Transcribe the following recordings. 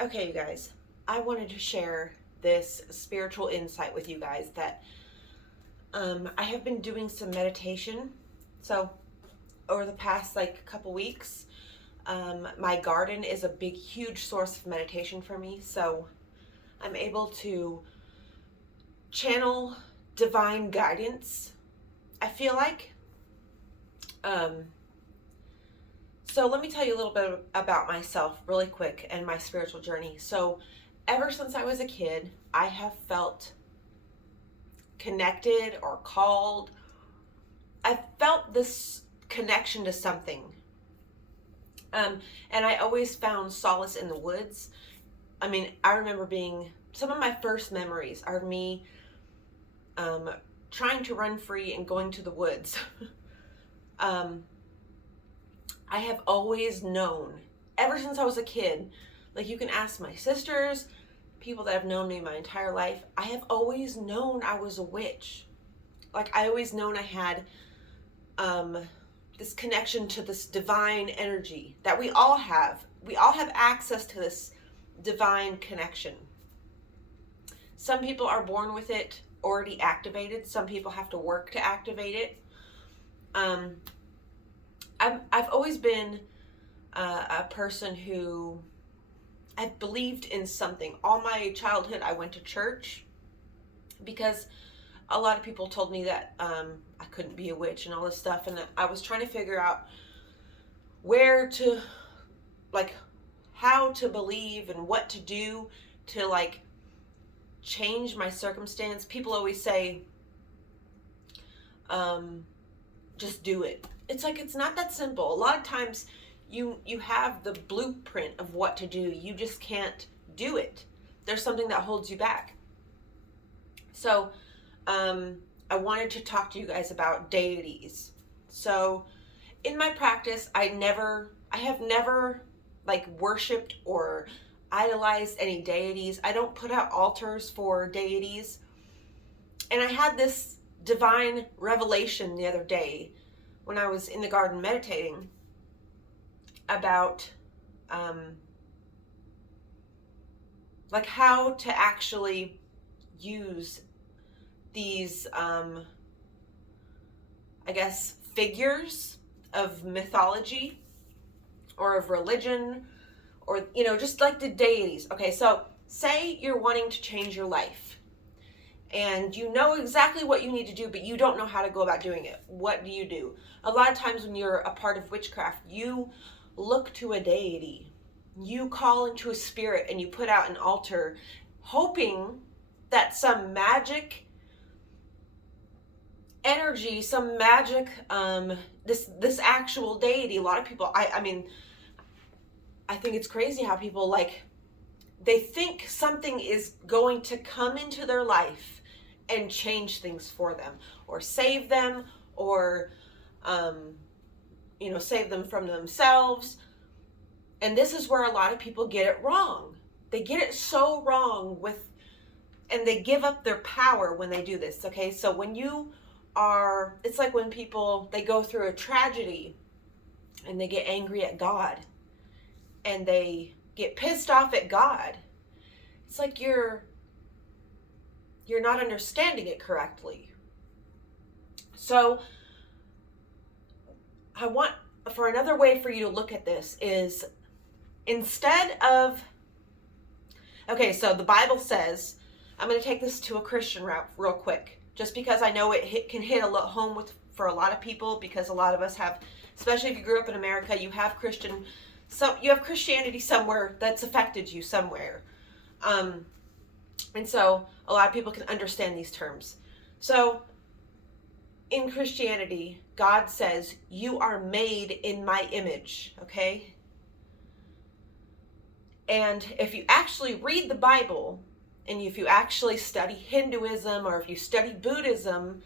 Okay, you guys, I wanted to share this spiritual insight with you guys that I have been doing some meditation. So, over the past couple weeks, my garden is a big, huge source of meditation for me. So, I'm able to channel divine guidance, I feel like. Um, so, let me tell you a little bit about myself really quick and my spiritual journey. So, ever since I was a kid, I have felt connected or called. I felt this connection to something. And I always found solace in the woods. I mean, I remember some of my first memories are me trying to run free and going to the woods. um, I have always known, ever since I was a kid, like you can ask my sisters, people that have known me my entire life, I have always known I was a witch. Like I always known I had this connection to this divine energy that we all have. We all have access to this divine connection. Some people are born with it already activated. Some people have to work to activate it. I've always been a person who I've believed in something. All my childhood, I went to church because a lot of people told me that I couldn't be a witch and all this stuff. And I was trying to figure out how to believe and what to do to change my circumstance. People always say, just do it. It's not that simple. A lot of times you have the blueprint of what to do. You just can't do it. There's something that holds you back. So, I wanted to talk to you guys about deities. So, in my practice, I have never worshipped or idolized any deities. I don't put out altars for deities. And I had this divine revelation the other day when I was in the garden meditating about how to actually use these figures of mythology or of religion, or just like the deities. Okay, so say you're wanting to change your life and you know exactly what you need to do, but you don't know how to go about doing it. What do? A lot of times when you're a part of witchcraft, you look to a deity, you call into a spirit, and you put out an altar hoping that some magic energy, some magic, this actual deity. A lot of people, I mean, I think it's crazy how people they think something is going to come into their life and change things for them, or save them, or save them from themselves. And this is where a lot of people get it wrong. They get it so wrong and they give up their power when they do this. Okay, so when it's like when people, they go through a tragedy and they get angry at God and they get pissed off at God. It's like you're not understanding it correctly. So I want, for another way for you to look at this is, instead of, okay, so the Bible says, I'm going to take this to a Christian route real quick, just because I know it can hit a lot home for a lot of people, because a lot of us have, especially if you grew up in America, you have Christianity somewhere that's affected you somewhere. And so a lot of people can understand these terms. So in Christianity, God says, you are made in my image, okay? And if you actually read the Bible, and if you actually study Hinduism, or if you study Buddhism,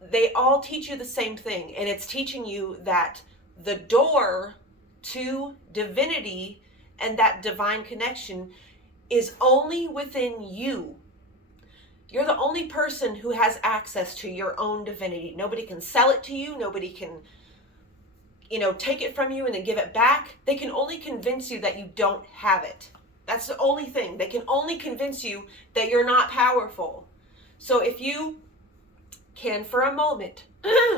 they all teach you the same thing. And it's teaching you that the door to divinity and that divine connection is only within you. You're the only person who has access to your own divinity. Nobody can sell it to you. Nobody can, take it from you and then give it back. They can only convince you that you don't have it. That's the only thing. They can only convince you that you're not powerful. So if you can, for a moment,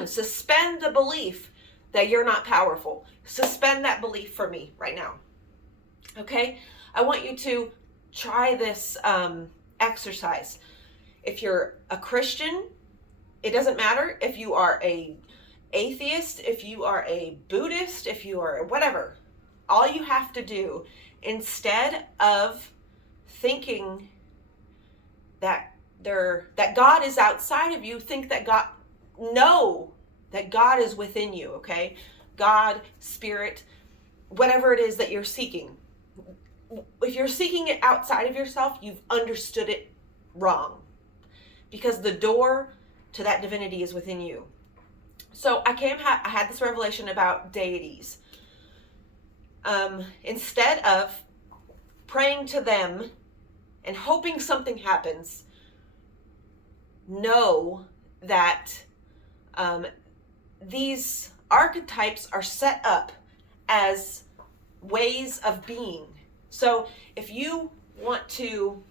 suspend the belief that you're not powerful, suspend that belief for me right now. Okay? I want you to try this exercise. If you're a Christian, it doesn't matter if you are a atheist, if you are a Buddhist, if you are whatever. All you have to do, instead of thinking that God is outside of you, think that know that God is within you, okay? God, spirit, whatever it is that you're seeking. If you're seeking it outside of yourself, you've understood it wrong, because the door to that divinity is within you. So I had this revelation about deities. Instead of praying to them and hoping something happens, know that these archetypes are set up as ways of being. So if you want to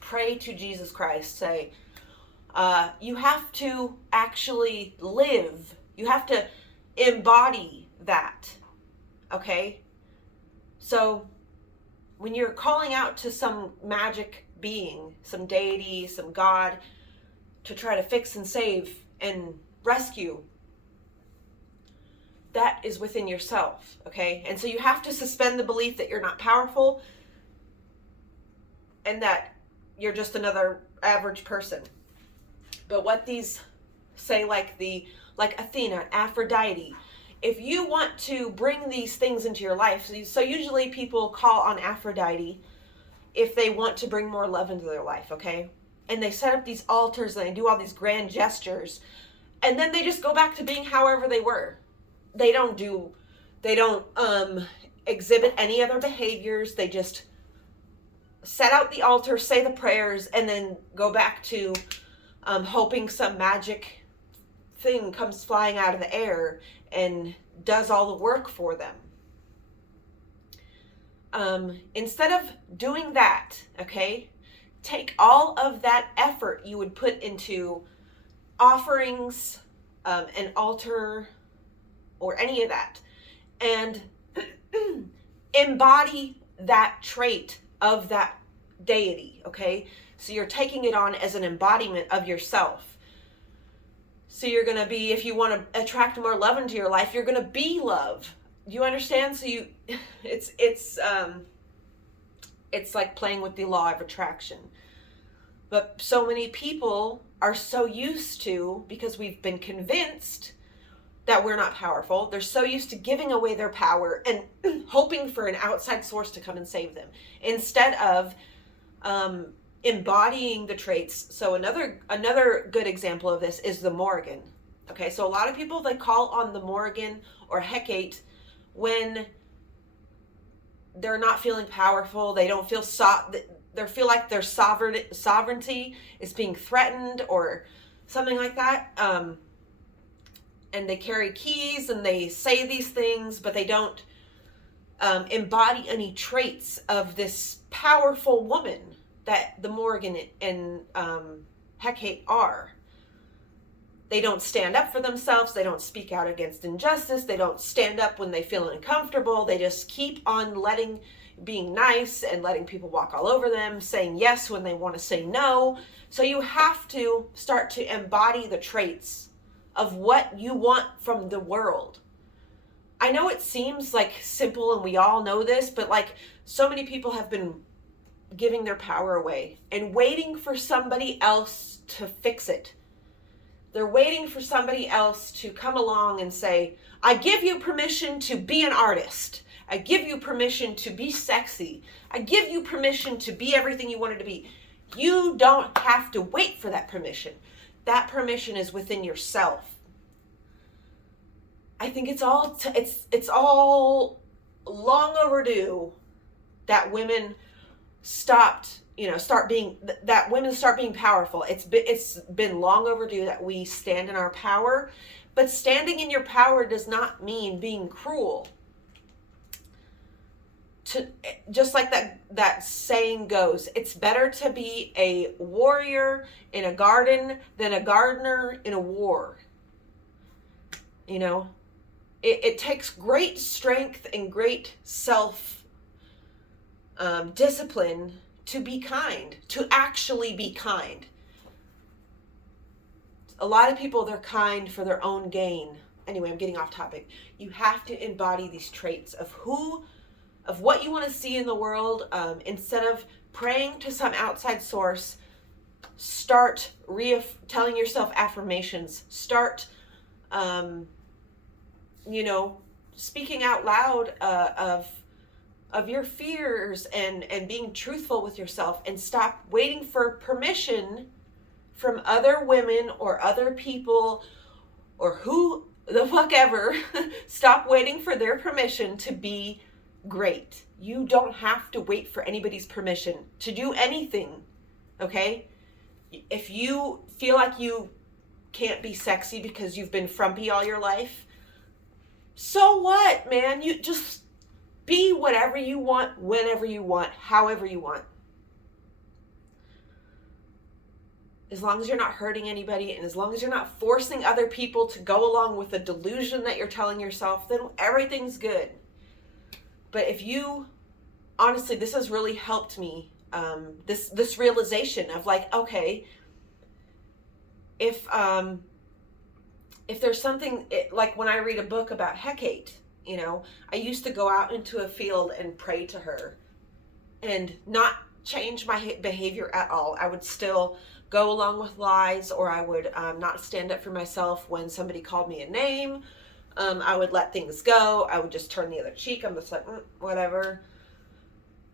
pray to Jesus Christ, say, you have to actually live. You have to embody that. Okay? So when you're calling out to some magic being, some deity, some God, to try to fix and save and rescue, that is within yourself, okay? And so you have to suspend the belief that you're not powerful and that you're just another average person. But what these say, like Athena, Aphrodite, if you want to bring these things into your life, so usually people call on Aphrodite if they want to bring more love into their life, okay? And they set up these altars and they do all these grand gestures, and then they just go back to being however they were. They don't exhibit any other behaviors. They just set out the altar, say the prayers, and then go back to hoping some magic thing comes flying out of the air and does all the work for them. Instead of doing that, okay, take all of that effort you would put into offerings, an altar, or any of that, and embody that trait of that deity, okay? So you're taking it on as an embodiment of yourself. So you're going to be, if you want to attract more love into your life, you're going to be love. Do you understand? So it's like playing with the law of attraction. But so many people are so used to, because we've been convinced that we're not powerful, they're so used to giving away their power and hoping for an outside source to come and save them, instead of embodying the traits. So another good example of this is the Morrigan. Okay, so a lot of people, they call on the Morrigan or Hecate when they're not feeling powerful. They don't feel they feel like their sovereignty is being threatened or something like that. And they carry keys and they say these things, but they don't embody any traits of this powerful woman that the Morrigan and Hecate are. They don't stand up for themselves. They don't speak out against injustice. They don't stand up when they feel uncomfortable. They just keep on being nice and letting people walk all over them, saying yes when they want to say no. So you have to start to embody the traits of what you want from the world. I know it seems like simple and we all know this, but like so many people have been giving their power away and waiting for somebody else to fix it. They're waiting for somebody else to come along and say, I give you permission to be an artist. I give you permission to be sexy. I give you permission to be everything you wanted to be. You don't have to wait for that permission. That permission is within yourself. I think it's all long overdue that women start being powerful. It's been long overdue that we stand in our power, but standing in your power does not mean being cruel. to, just like that saying goes, it's better to be a warrior in a garden than a gardener in a war. You know, it takes great strength and great self discipline to be kind, to actually be kind. A lot of people, they're kind for their own gain. Anyway, I'm getting off topic. You have to embody these traits of what you want to see in the world. Instead of praying to some outside source, start telling yourself affirmations. Start, speaking out loud of your fears and being truthful with yourself, and stop waiting for permission from other women or other people or who the fuck ever. Stop waiting for their permission to be great. You don't have to wait for anybody's permission to do anything, okay? If you feel like you can't be sexy because you've been frumpy all your life, so what, man? You just be whatever you want, whenever you want, however you want. As long as you're not hurting anybody, and as long as you're not forcing other people to go along with the delusion that you're telling yourself, then everything's good. But if you, honestly, this has really helped me, this realization of like, okay, if there's something, like when I read a book about Hecate, I used to go out into a field and pray to her and not change my behavior at all. I would still go along with lies, or I would not stand up for myself when somebody called me a name. I would let things go. I would just turn the other cheek. I'm just like, whatever.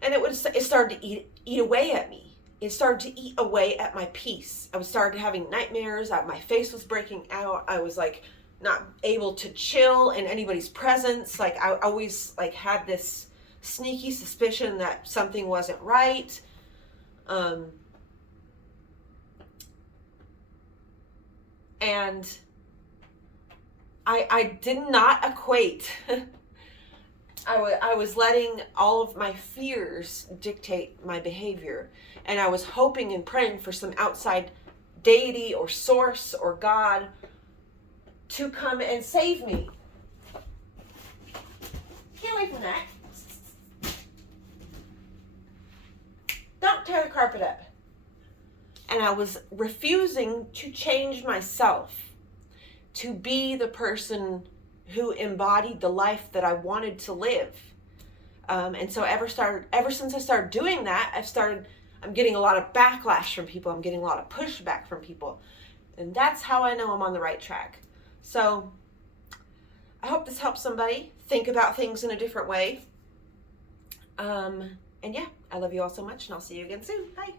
And it started to eat away at me. It started to eat away at my peace. I started having nightmares. My face was breaking out. I was like not able to chill in anybody's presence. Like I always like had this sneaky suspicion that something wasn't right. And I did not equate. I was letting all of my fears dictate my behavior. And I was hoping and praying for some outside deity or source or God to come and save me. Get away from that. Don't tear the carpet up. And I was refusing to change myself to be the person who embodied the life that I wanted to live. And so ever since I started doing that, I'm getting a lot of backlash from people. I'm getting a lot of pushback from people. And that's how I know I'm on the right track. So I hope this helps somebody think about things in a different way. And yeah, I love you all so much, and I'll see you again soon. Bye.